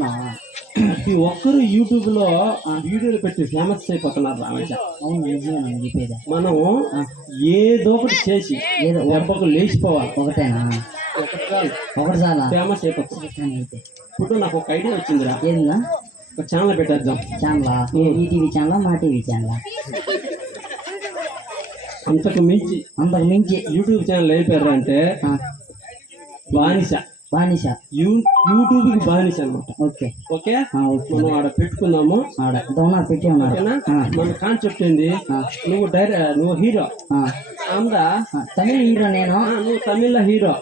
చూసినావా ప్రతి ఒక్కరు యూట్యూబ్లో వీడియోలు పెట్టి ఫేమస్ అయిపోతున్నారు రామేశ అవును నిజమే నేను చెప్పేది. మనం ఏదో ఒకటి చేసి ఏదో దెబ్బకు లేచిపోవాలి. ఒకటేనా? ఒకటి కాదు ఒకటి చాలా? ఫేమస్ అయిపోతుంది ఇప్పుడు నాకు ఒక ఐడియా వచ్చిందిరా. ఏందా ఒక ఛానల్ పెట్టేద్దాం. ఛానలా ఈటీవీ ఛానలా మా టీవీ ఛానలా అంతకు మించి అంతకు మించి. యూట్యూబ్ ఛానల్ ఏం పేరు అంటే బానిస. బానిస. యూ యూట్యూబ్కి బానిస అనమాట ఓకే. ఓకే? మనం ఆడ పెట్టుకుందాము ఆడ దోనా పెట్టి ఓకేనా? మన కాన్సెప్ట్ ఏంది? నువ్వు డైరె నువ్వు హీరో అందా తమిళ హీరో నేను. నువ్వు తమిళ హీరో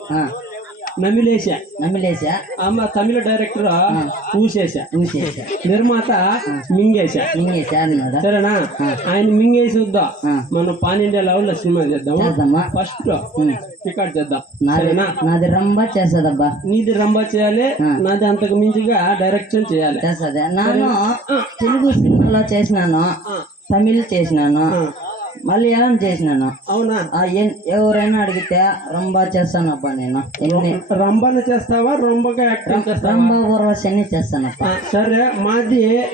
ఆ, నమిలేసా నమ్మిలేసా అమ్మ తమిళ డైరెక్టర్ పూసేసా చూసేసా నిర్మాత మింగేసా ఇంకేసా అన్నాడా సరేనా? ఆయన మింగేసి వద్దా? మనం పాన్ ఇండియా లెవెల్లో సినిమా చేద్దామా? ఫస్ట్. రికార్డ్ చేద్దాం. నాది సరేనా? నాది రంబా చేస్తుందబ్బా. నీది రంబా చేయాలి. నాది అంతకు మించిగా డైరెక్షన్ చేయాలి. చేస్తుంది. నేను తెలుగు సినిమాలో చేసినాను తమిళ్ చేసినాను ఆ. మలయాళం చేసినాను? అవునా? ఎవరైనా అడిగితే రంబా చేస్తానబ్బా నేను. రంబన చేస్తావా? రొంబగా యాక్టింగ్ చేస్తావా? రంబా ఊర్వశని చేస్తానప్ప సరే మాది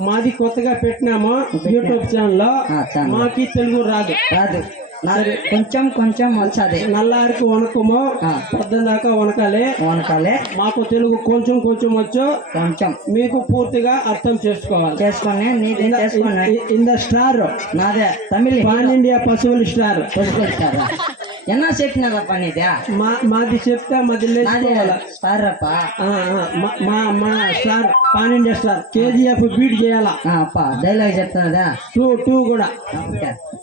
మాది కొత్తగా పెట్టినాము యూట్యూబ్ ఛానల్. మాకి తెలుగు రాదు. రాదు. కొంచెం కొంచెం వచ్చాది నల్లారికి వణకము. ఆ, పొద్దున దాకా వణకాలి. వనకాలే మాకు తెలుగు కొంచెం కొంచెం వచ్చు. కొంచెం. మీకు పూర్తిగా అర్థం చేసుకోవాలి. చేసుకొని నీది ఇన్ ద స్టార్. నాదే తమిళ్ పాన్ ఇండియా పశువుల స్టార్. కొనుక్కొచ్చారా ఎన్న చెప్పినదప్ప నీదే. మా మాది చెప్తే మాది స్టార్ అప్ప ఆ, ఆ, మా- మా మా star pan India star KGF beat చేయాలా? డైలాగ్ చెప్తున్నదా టూ టూ కూడా.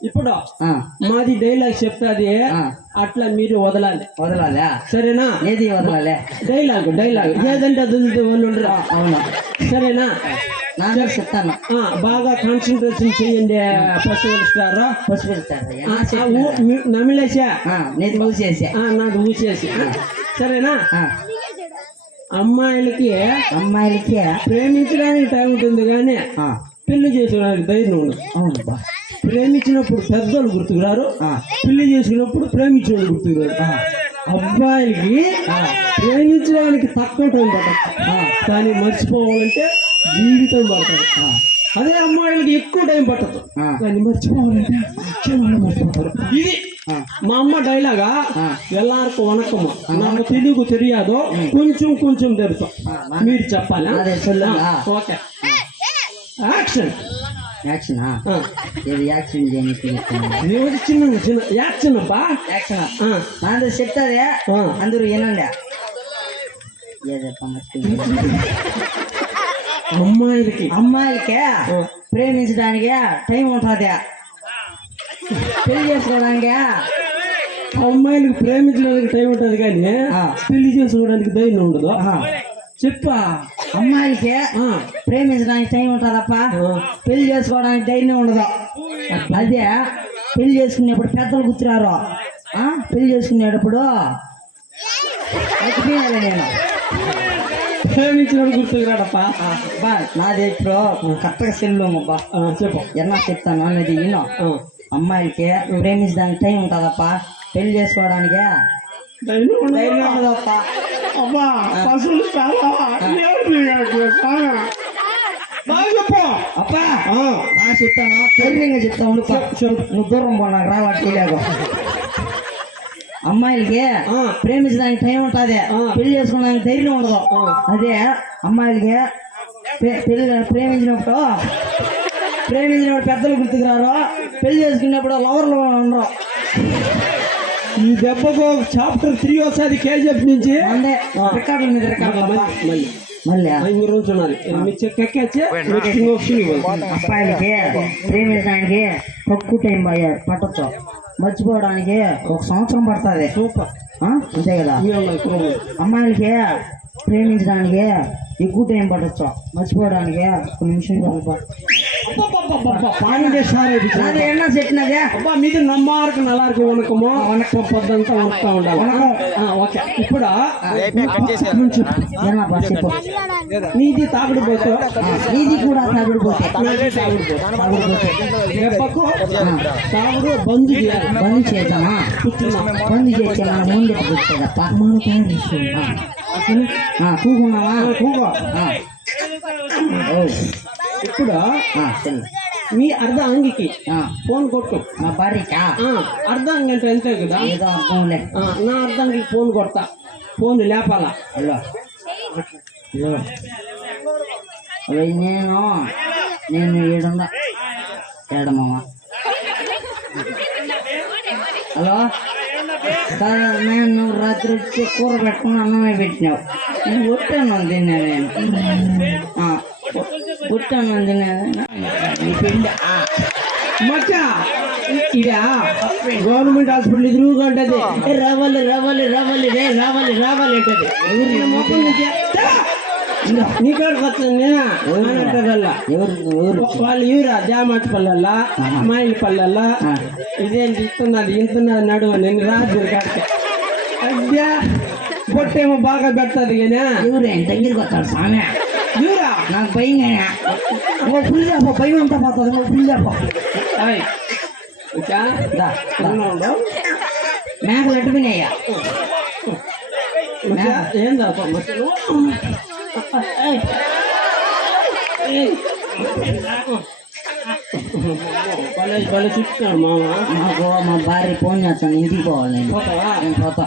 ఇప్పుడు మాది డైలాగ్ చెప్తాది. అట్లా మీరు వదలాలి. వదలాలే? సరేనా? ఏది వదలాలే? డైలాగ్ డైలాగ్ ఏదంటే ఉంది, వాళ్ళు ఉండరు. అవును. సరేనా? నాదే చెప్తాను. బాగా కాన్సన్ట్రేషన్ చేయండి ఊ- మీ- నమిలేసా నీది మూసేసా ఆ, నాకు ఊసేసి సరేనా? అమ్మాయిలకి అమ్మాయిలకి ప్రేమించడానికి టైం ఉంటుంది కానీ పెళ్ళి చేసుకోవడానికి ధైర్యం ఉండదు. అవును బా. ప్రేమించినప్పుడు పెద్దలు గుర్తుకురారు. పెళ్ళి చేసుకున్నప్పుడు ప్రేమించిన గుర్తుకురారు. అబ్బాయిలకి ప్రేమించడానికి తక్కువ టైం పడుతుంది కానీ మర్చిపోవాలంటే జీవితం పడుతుంది. ఆ, అదే అమ్మాయిలకి ఎక్కువ టైం పట్టదు. కానీ మర్చిపోవాలంటే మర్చిపోతారు. ఇది మా అమ్మ డైలాగా ఎల్లారికి వనకమా నాకు తెలుగు తెలియదు కొంచెం కొంచెం తెలుసు మీరు చెప్పాలా ఓకే యాక్షన్ యాక్షన్ ఇది యాక్షన్ చేయడానికి చిన్న చిన్న యాక్షన్ అప్పా యాక్షన్ నాది చెప్తాదే అందరూ ఏనండి ఏదప్ప అమ్మాయిలకి అమ్మాయిలకే ప్రేమించడానికి టైం ఉంటుందా పెళ్ళి చేసుకోవడానికి? అమ్మాయిలకి ప్రేమించడానికి టైం ఉంటుంది కానీ. పెళ్ళి చేసుకోవడానికి ధైర్యం ఉండదు. చెప్పా. అమ్మాయిలకి ప్రేమించడానికి టైం ఉంటుందప్ప. పెళ్ళి చేసుకోవడానికి ధైర్యం ఉండదు. అదే పెళ్ళి చేసుకునేప్పుడు పెద్దలు ఆ, పెళ్ళి చేసుకునేటప్పుడు నేను. ప్రేమించడానికి గుర్తుకురాడప్పా. బా నాది ఇప్పుడు కరెక్ట్గా సెల్లు ఆ, చెప్పు. ఎన్నా చెప్తాను అనేది విను. ఆ, అమ్మాయిలకి ప్రేమించడానికి టైం ఉంటుందప్ప. పెళ్ళి చేసుకోవడానికి? ధైర్యం ఉండదు. ధైర్యం ఉండదప్ప అబ్బా పశువులు చాలా బాగా చెప్పు. అప్ప. ఆ, నా చెప్తాను. ధైర్యంగా చెప్తా ఉండు పా. నువ్వు దూరం పో నాకు రావాలి అమ్మాయిలకి ఆ. ప్రేమించడానికి టైం ఉంటుంది. ఆ. పెళ్ళి చేసుకోవడానికి ధైర్యం ఉండదు. ఆ. అదే అమ్మాయిలకి పె- పెళ్ళి ప్రేమించినప్పుడు ప్రేమించినప్పుడు పెద్దలు గుర్తుకురారు? పెళ్ళి చేసుకున్నప్పుడు లవర్లు ఉండరు. ఈ దెబ్బకు చాప్టర్ త్రీ వస్తుంది కేజీఎఫ్ నుంచి. రికార్డుల మీద రికార్డులు. మళ్ళీ మళ్ళీ ఉన్నది మీ చెక్ ఎక్కేచ్చే అబ్బాయిలకి ప్రేమించడానికి తక్కువ టైం ప- పట్టొచ్చు. మర్చిపోవడానికి ఒక సంవత్సరం పడుతుంది. సూపర్. అంతే కదా. అమ్మాయిలకి ప్రేమించడానికి ఎక్కువ టైం పట్టొచ్చు. మర్చిపోవడానికి ఒక నిమిషం చాలు పా. పానిండే సార్ నాది ఎన్న చెప్పినదే అబ్బా మీది నమ్మారకు నల్లారికి వనకము వనక పొద్దంతా వణుకుతా ఉండాలి వనకం. ఆ, ఓకే ఇప్పుడు నుంచి ఏనా బా చెప్పు నీది తాగుడు పోతు ఆ, నీది కూడా తాగుడుపోతే నాది తాగుడు పోతు తాగుడుపోతే దెబ్బకు తాగుడు బంద్ చేయాలి బంద్ చేద్దామా కూర్చున్నా బంద్ చేస్తే మన ముందు కూర్చోదప్ప మనం తయారు చేసుకోవాలి ఆ, కూకున్నావా కూకో ఆ. ఓ, ఇప్పుడు. మీ అర్ధ అంగికి. ఫోన్ కొట్టు. మా భార్యకా? అర్ధ అంగి అంటే అంతే కదా? ఏదో అర్థంలే ఆ, నా అర్ధ అంగికి ఫోన్ కొడతా. ఫోన్ లేపాలా. హలో. హలో. హలో నేను నేను ఏడుందా? ఏడమ్మ హలో. సార్ నేను రాత్రి వచ్చి కూర పెట్టుకుని అన్నమే పెట్టినావు. నేను కొట్టాను తిన్నా నేను. ఆ, కొట్టాను తిన్నా నీ పిండి ఆ, మచ్చా ఇడా గవర్నమెంట్ హాస్పిటల్ ఎదురుగా ఉంటది ఏ, రావాలి రావాలి రావాలి రే రావాలి రావాలి అంటది ఎవరు మొత్తం నీ కాడికి వస్తుంది నేనా అంటారల్లా ఎవరు ఎవరు వాళ్ళు ఇవరా జామాచ పల్లెల్లా మాయిల పల్లెల్లా ఆ. ఇదేంటి ఇస్తున్నది ఇంతున్నది నడువు నేను రాజు కాడికి అద్యా పొట్టేమో బాగా పెడతాది కానీ ఎవరు ఆయన దగ్గరికి వస్తాడు సామె నాకు పోతుంది నువ్వు ఫుల్ చేప అయ్ ఇంకా దా దా. ఉండు. మేకలు అట్టుకున్నాయ్యా మచ్చా, ఏం మచ్చలు భలే భలే చెప్తున్నాడు మామ నాకు మా భార్య ఫోన్ చేస్తాను ఇంటికి పోవాలి నేను పోతా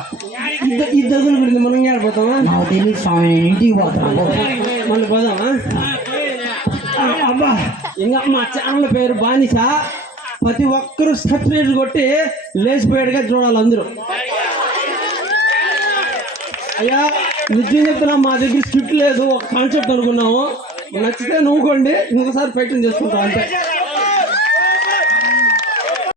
ఇద్దరు గురించి మనం ఏడిపోతావా నాకు తెలియదు స్వామి నేను ఇంటికి పోతాను. మళ్ళీ పోదామా? అబ్బా ఇంకా మా ఛానల్ పేరు బానిస. ప్రతి ఒక్కరూ సబ్స్క్రైబ్ కొట్టి లేచిపోయాడుగా చూడాలి అందరూ. అయ్యా నిజం చెప్తున్నా మా దగ్గర స్క్రిప్ట్ లేదు ఒక కాన్సెప్ట్ అనుకున్నాము. నచ్చితే నువ్వుకోండి ఇంకోసారి ప్రయత్నం చేసుకుంటాం అంతే.